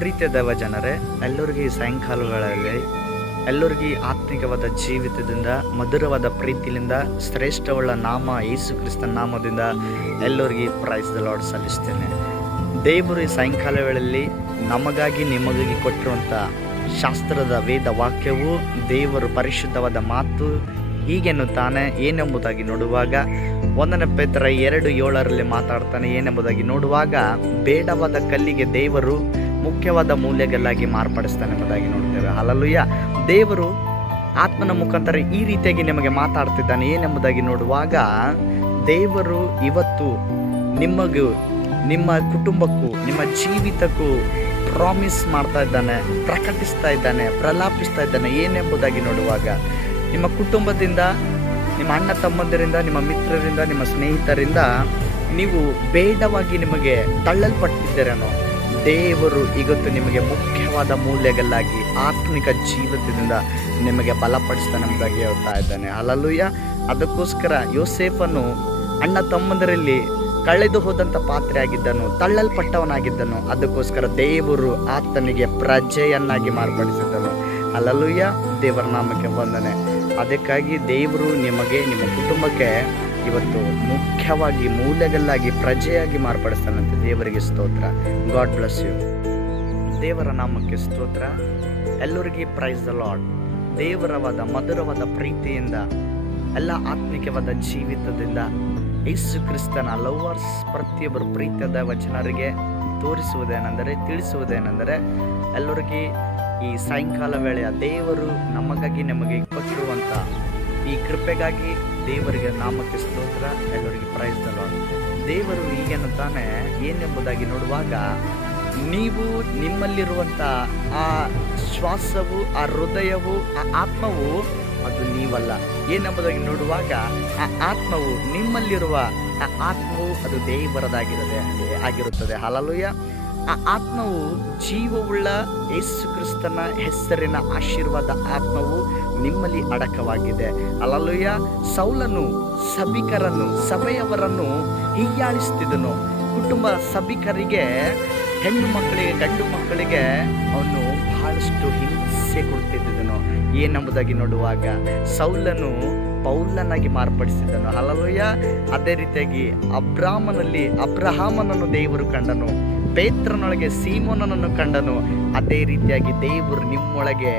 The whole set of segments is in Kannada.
ಪ್ರೀತಿಯ ದೇವ ಜನರೇ, ಎಲ್ಲರಿಗೂ ಈ ಸಾಯಂಕಾಲಗಳಲ್ಲಿ ಎಲ್ಲರಿಗೂ ಆತ್ಮಿಕವಾದ ಜೀವಿತದಿಂದ, ಮಧುರವಾದ ಪ್ರೀತಿಯಿಂದ, ಶ್ರೇಷ್ಠವುಳ್ಳ ನಾಮ ಯೇಸು ಕ್ರಿಸ್ತನ ನಾಮದಿಂದ ಎಲ್ಲರಿಗೂ ಪ್ರೈಸ್ ದ ಲಾರ್ಡ್ ಸಲ್ಲಿಸ್ತೇನೆ. ದೇವರು ಈ ಸಾಯಂಕಾಲ ವೇಳೆಯಲ್ಲಿ ನಮಗಾಗಿ ನಿಮಗಾಗಿ ಕೊಟ್ಟಿರುವಂಥ ಶಾಸ್ತ್ರದ ವೇದ ವಾಕ್ಯವು ದೇವರು ಪರಿಶುದ್ಧವಾದ ಮಾತು ಹೀಗೆನ್ನುತ್ತಾನೆ. ಏನೆಂಬುದಾಗಿ ನೋಡುವಾಗ 1 ಪೇತ್ರ 2:7 ಮಾತಾಡ್ತಾನೆ. ಏನೆಂಬುದಾಗಿ ನೋಡುವಾಗ ಬೇಡವಾದ ಕಲ್ಲಿಗೆ ದೇವರು ಮುಖ್ಯವಾದ ಮೂಲೆಗಲ್ಲಾಗಿ ಮಾರ್ಪಡಿಸ್ತಾನೆ ಎಂಬುದಾಗಿ ನೋಡ್ತೇವೆ. ಹಲ್ಲೆಲೂಯಾ. ದೇವರು ಆತ್ಮನ ಮುಖಾಂತರ ಈ ರೀತಿಯಾಗಿ ನಿಮಗೆ ಮಾತಾಡ್ತಿದ್ದಾನೆ. ಏನೆಂಬುದಾಗಿ ನೋಡುವಾಗ ದೇವರು ಇವತ್ತು ನಿಮಗೂ, ನಿಮ್ಮ ಕುಟುಂಬಕ್ಕೂ, ನಿಮ್ಮ ಜೀವಿತಕ್ಕೂ ಪ್ರಾಮಿಸ್ ಮಾಡ್ತಾ ಇದ್ದಾನೆ, ಪ್ರಕಟಿಸ್ತಾ ಇದ್ದಾನೆ, ಪ್ರಲಾಪಿಸ್ತಾ ಇದ್ದಾನೆ. ಏನೆಂಬುದಾಗಿ ನೋಡುವಾಗ ನಿಮ್ಮ ಕುಟುಂಬದಿಂದ, ನಿಮ್ಮ ಅಣ್ಣ ತಮ್ಮಂದಿರಿಂದ, ನಿಮ್ಮ ಮಿತ್ರರಿಂದ, ನಿಮ್ಮ ಸ್ನೇಹಿತರಿಂದ ನೀವು ಬೇಡವಾಗಿ ನಿಮಗೆ ತಳ್ಳಲ್ಪಟ್ಟಿದ್ದೀರೇನೋ, ದೇವರು ಇವತ್ತು ನಿಮಗೆ ಮುಖ್ಯವಾದ ಮೂಲೆಗಲ್ಲಾಗಿ ಆತ್ಮಿಕ ಜೀವಿತದಿಂದ ನಿಮಗೆ ಬಲಪಡಿಸ್ತಾನೆ ಎಂಬುದಾಗಿ ಹೇಳ್ತಾ ಇದ್ದಾನೆ. ಹಲ್ಲೆಲೂಯಾ. ಅದಕ್ಕೋಸ್ಕರ ಯೋಸೇಫನು ಅಣ್ಣ ತಮ್ಮಂದರಲ್ಲಿ ಕಳೆದು ಹೋದಂಥ ಪಾತ್ರೆ ಆಗಿದ್ದನು, ತಳ್ಳಲ್ಪಟ್ಟವನಾಗಿದ್ದನು. ಅದಕ್ಕೋಸ್ಕರ ದೇವರು ಆತನಿಗೆ ಪ್ರಜೆಯನ್ನಾಗಿ ಮಾರ್ಪಡಿಸಿದ್ದನು. ಹಲ್ಲೆಲೂಯಾ. ದೇವರ ನಾಮಕ್ಕೆ ವಂದನೆ. ಅದಕ್ಕಾಗಿ ದೇವರು ನಿಮಗೆ, ನಿಮ್ಮ ಕುಟುಂಬಕ್ಕೆ ಇವತ್ತು ಮುಖ್ಯವಾಗಿ ಮೂಲೆಗಲ್ಲಾಗಿ ಪ್ರಜೆಯಾಗಿ ಮಾರ್ಪಡಿಸ್ತಾನಂತೆ. ದೇವರಿಗೆ ಸ್ತೋತ್ರ. God bless you. ದೇವರ ನಾಮಕ್ಕೆ ಸ್ತೋತ್ರ. ಎಲ್ಲರಿಗೂ ಪ್ರೈಸ್ ದ ಲಾರ್ಡ್. ದೇವರವಾದ ಮಧುರವಾದ ಪ್ರೀತಿಯಿಂದ, ಎಲ್ಲ ಆತ್ಮಿಕವಾದ ಜೀವಿತದಿಂದ ಯೇಸು ಕ್ರಿಸ್ತನ ಲವರ್ಸ್ ಪ್ರತಿಯೊಬ್ಬರು ಪ್ರೀತಿಯಾದ ವಚನರಿಗೆ ತೋರಿಸುವುದೇನೆಂದರೆ, ತಿಳಿಸುವುದೇನೆಂದರೆ, ಎಲ್ಲರಿಗೂ ಈ ಸಾಯಂಕಾಲ ವೇಳೆಯ ದೇವರು ನಮಗಾಗಿ ನಮಗೆ ಕೊಟ್ಟಿರುವಂಥ ಈ ಕೃಪೆಗಾಗಿ ದೇವರಿಗೆ ನಾಮಕ್ಕೆ ಸ್ತೋತ್ರ. ಎಲ್ಲರಿಗೆ ಪ್ರೈಸ್ ದ ಲಾರ್ಡ್. ದೇವರು ಈಗೇನುತ್ತಾನೆ ಏನೆಂಬುದಾಗಿ ನೋಡುವಾಗ, ನೀವು ನಿಮ್ಮಲ್ಲಿರುವಂಥ ಆ ಶ್ವಾಸವು, ಆ ಹೃದಯವು, ಆ ಆತ್ಮವು ಅದು ನೀವಲ್ಲ. ಏನೆಂಬುದಾಗಿ ನೋಡುವಾಗ ಆ ಆತ್ಮವು, ನಿಮ್ಮಲ್ಲಿರುವ ಆ ಆತ್ಮವು ಅದು ಆಗಿರುತ್ತದೆ. ಹಲ್ಲೆಲೂಯಾ. ಆ ಆತ್ಮವು ಜೀವವುಳ್ಳ ಯೇಸು ಕ್ರಿಸ್ತನ ಹೆಸರಿನ ಆಶೀರ್ವಾದ ಆತ್ಮವು ನಿಮ್ಮಲ್ಲಿ ಅಡಕವಾಗಿದೆ. ಹಲ್ಲೆಲೂಯಾ. ಸೌಲನು ಸಭಿಕರನ್ನು, ಸಭೆಯವರನ್ನು ಹೀಯಾಳಿಸ್ತಿದ್ದನು. ಕುಟುಂಬ ಸಭಿಕರಿಗೆ, ಹೆಣ್ಣು ಮಕ್ಕಳಿಗೆ, ಗಂಡು ಮಕ್ಕಳಿಗೆ ಅವನು ಬಹಳಷ್ಟು ಹಿಂಸೆ ಕೊಡ್ತಿದ್ದನು. ಏನೆಂಬುದಾಗಿ ನೋಡುವಾಗ ಸೌಲನು ಪೌಲನಾಗಿ ಮಾರ್ಪಡಿಸಿದ್ದನು. ಹಲ್ಲೆಲೂಯಾ. ಅದೇ ರೀತಿಯಾಗಿ ಅಬ್ರಹಾಮನನ್ನು ದೇವರು ಕಂಡನು, ಪೇತ್ರನೊಳಗೆ ಸೀಮೋನನನ್ನು ಕಂಡನು. ಅದೇ ರೀತಿಯಾಗಿ ದೇವರು ನಿಮ್ಮೊಳಗೆ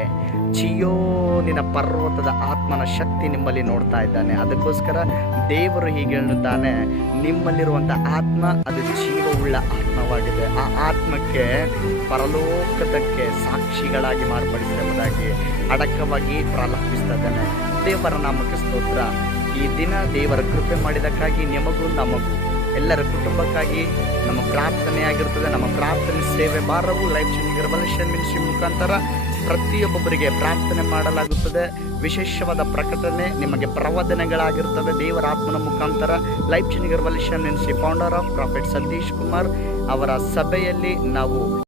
ಚಿಯೋನಿನ ಪರ್ವತದ ಆತ್ಮನ ಶಕ್ತಿ ನಿಮ್ಮಲ್ಲಿ ನೋಡ್ತಾ ಇದ್ದಾನೆ. ಅದಕ್ಕೋಸ್ಕರ ದೇವರು ಹೀಗೆ ಹೇಳುತ್ತಾನೆ, ನಿಮ್ಮಲ್ಲಿರುವಂಥ ಆತ್ಮ ಅದು ಜೀವವುಳ್ಳ ಆತ್ಮವಾಗಿದೆ. ಆ ಆತ್ಮಕ್ಕೆ ಪರಲೋಕದಕ್ಕೆ ಸಾಕ್ಷಿಗಳಾಗಿ ಮಾರ್ಪಡಿಸುವುದಾಗಿ ಅಡಕವಾಗಿ ಪ್ರಲಾಪಿಸ್ತಾ ಇದ್ದಾನೆ. ದೇವರ ನಾಮಕ್ಕೆ ಸ್ತೋತ್ರ. ಈ ದಿನ ದೇವರ ಕೃಪೆ ಮಾಡಿದಕ್ಕಾಗಿ ನಿಮಗೂ ನಮಗೂ ಎಲ್ಲರ ಕುಟುಂಬಕ್ಕಾಗಿ ನಮ್ಮ ಪ್ರಾರ್ಥನೆ ಆಗಿರ್ತದೆ. ನಮ್ಮ ಪ್ರಾರ್ಥನೆ ಸೇವೆ ಭಾರವು ಲೈಫ್ ಚೇಂಜಿಂಗ್ ರೆವಲ್ಯೂಷನ್ ಮಿನಿಸ್ಟ್ರಿ ಮುಖಾಂತರ ಪ್ರತಿಯೊಬ್ಬೊಬ್ಬರಿಗೆ ಪ್ರಾರ್ಥನೆ ಮಾಡಲಾಗುತ್ತದೆ. ವಿಶೇಷವಾದ ಪ್ರಕಟಣೆ ನಿಮಗೆ ಪ್ರವಚನಗಳಾಗಿರ್ತದೆ. ದೇವರ ಆತ್ಮನ ಮುಖಾಂತರ life changing revolution ministry founder of prophet Satish Kumar ಅವರ ಸಭೆಯಲ್ಲಿ ನಾವು